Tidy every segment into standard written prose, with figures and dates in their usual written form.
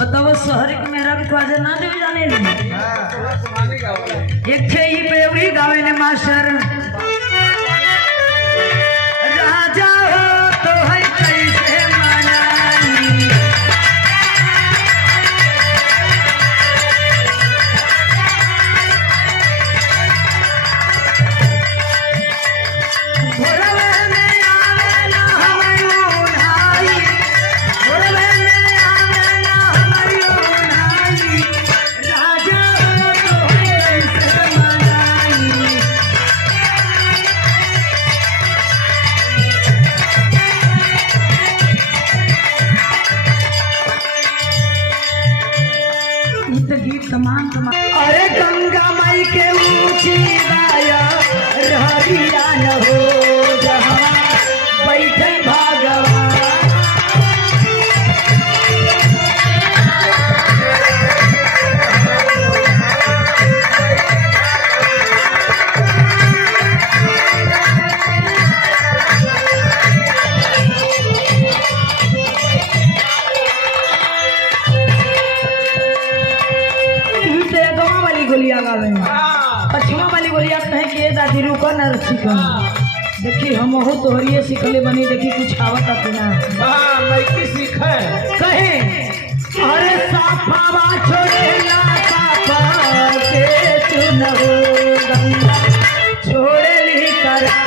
बताओ शहर के मेरा भी ख्वाजा ना दे जाने एक थे ही पे वही गावे ने मास्टर राजा हो तो है कैसे मनाई अरे गंगा माई के ऊंची गाया रहिया न हो जहाँ बैठे भगवान गोलिया गावे पछिमा वाली गोलिया कहे कि दादी रुको न सीख देखी हम हो तोहरिए सीखले बनी देखी कुछ आवत अपना हां मैं की सीखे कहे अरे साफावा छोड़ेला साफा के सुन हो गंगा छोड़ेली करा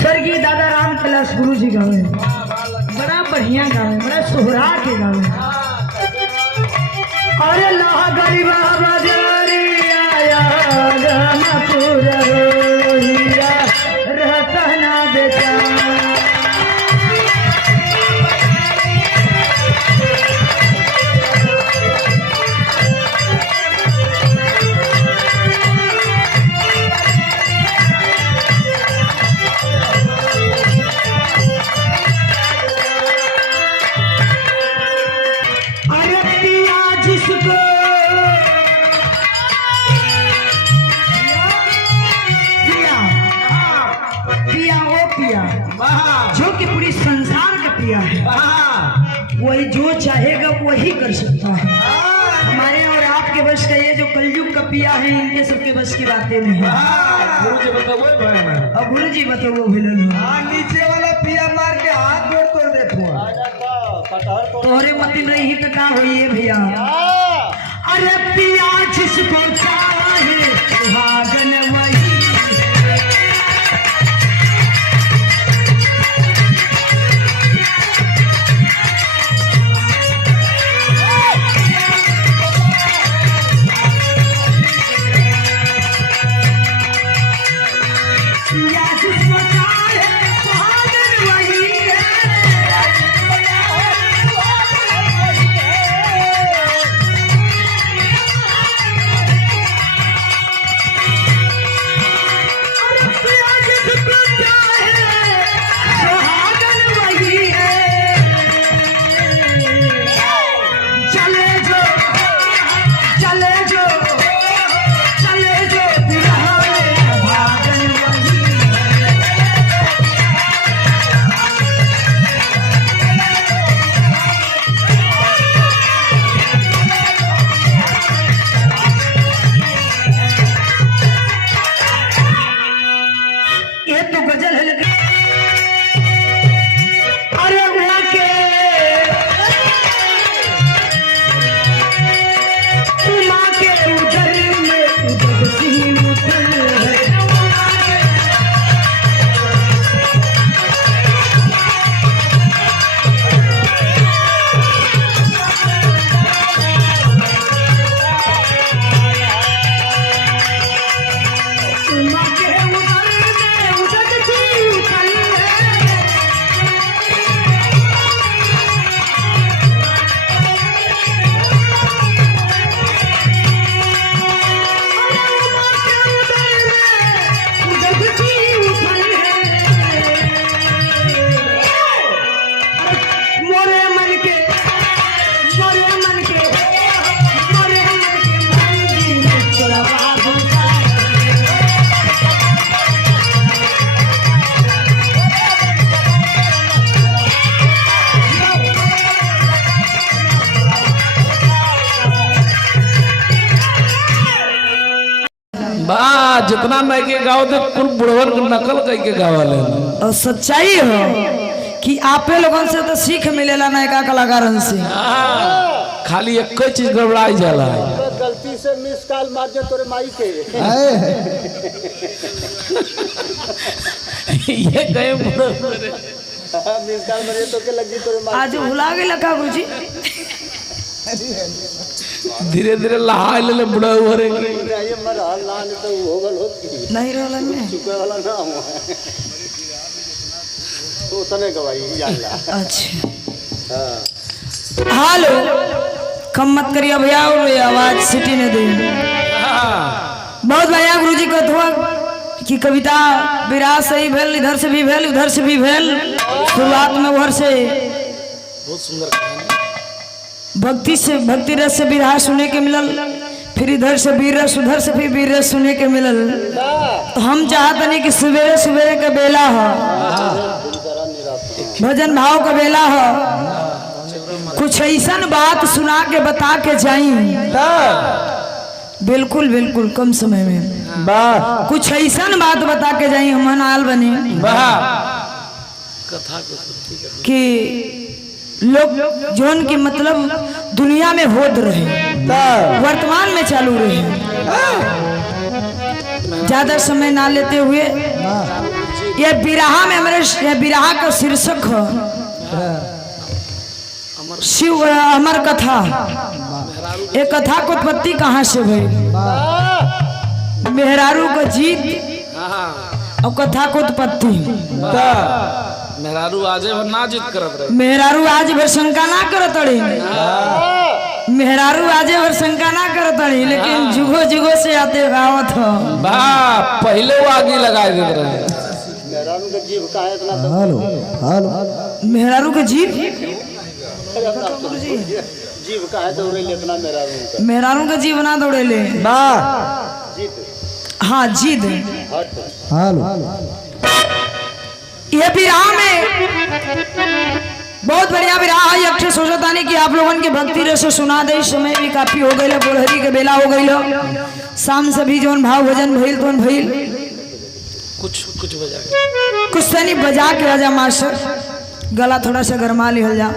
स्वर्गीय दादा राम कैलाश गुरु जी गावे बड़ा बढ़िया गावे बड़ा सोहरा के गावे अरे लाह गरीबा बाजारी आया रामपुर रोहिया रहता ना बेचा जो कि पूरी संसार का पिया है वही जो चाहेगा वही कर सकता है हमारे और आपके बस का ये जो कलयुग का पिया है इनके सबके बस की बातें नहीं अब गुरु जी बताओ भिलन नीचे वाला पिया मार के हाथ जोड़ तोड़ देखो तोहरे मती नहीं ही तो का हुई है भैया अरे पिया जिसको चाहे सुहागन वही जितना मैं के गाँव थे कुल बुढ़वन के नकल कई के गावले। और सच्चाई हो कि आपे लोगन से तो सीख मिलेला नयका कलाकारन से। खाली एक चीज गड़बड़ाई जाला, गलती से मिस कॉल मार दे तोरे माई के। ये गए मिस कॉल मारे तो के लगी तोरे माई। आज भुला गेला का गुरुजी? धीरे धीरे लहा ले बुढ़ा हुआ रे। ये मर हाल ना तो हो गल होती नहीं रहलन में चुके वाला ना हुआ तो तने गवाई जानला। अच्छा हेलो कम मत करिए भैया, और आवाज सिटी ने दे। बहुत बढ़िया गुरुजी कहत हुआ कि कविता विराज से ही भेल, इधर से भी भेल उधर से भी भेल। शुरुआत में उधर से बहुत सुंदर भक्ति से भक्ति रस से विरह सुने के मिलल, फिर इधर से वीर रस उधर से फिर वीर रस सुने के मिलल। तो हम चाहते नहीं कि सवेरे सवेरे का बेला हो, भजन भाव का बेला हो, कुछ ऐसा बात सुना के बता के जाई। बिल्कुल बिल्कुल कम समय में कुछ ऐसा बात बता के जाई। हम आल बने कथा कि लोग जोन की मतलब दुनिया में होत रहे, वर्तमान में चालू रहे, ज्यादा समय ना लेते हुए ये बिरहा में हमारे ये बिरहा का शीर्षक है शिव अमर कथा। ये कथा को उत्पत्ति कहाँ से हुई? मेहरारू का जीत और कथा को उत्पत्ति। मेहरारू आजे भर ना जीत करत रहे। मेहरारू आज भर शंका ना करत रही, मेहरारू आजे भर शंका ना करत रही, लेकिन जुगो जुगो से आते गावत हो। पहले वो आगे लगाए देते रहे। मेहरारू का जीव का है इतना तो मेहरारू का जीव जीव का है तो उड़े इतना मेहरारू मेहरारू का जीव ना दौड़े ले। जीत हाँ जीत हट ये विराह में बहुत बढ़िया विराह है। अक्षय सोचता नहीं कि आप लोगों की भक्ति रस सुना दे। समय भी काफी हो गई, बोलहरी के बेला हो गई, शाम से भी जोन भाव भजन भइल तो भइल। कुछ बजा कुछ तनी बजा के राजा मास्टर गला थोड़ा सा गरमा लिहल जा।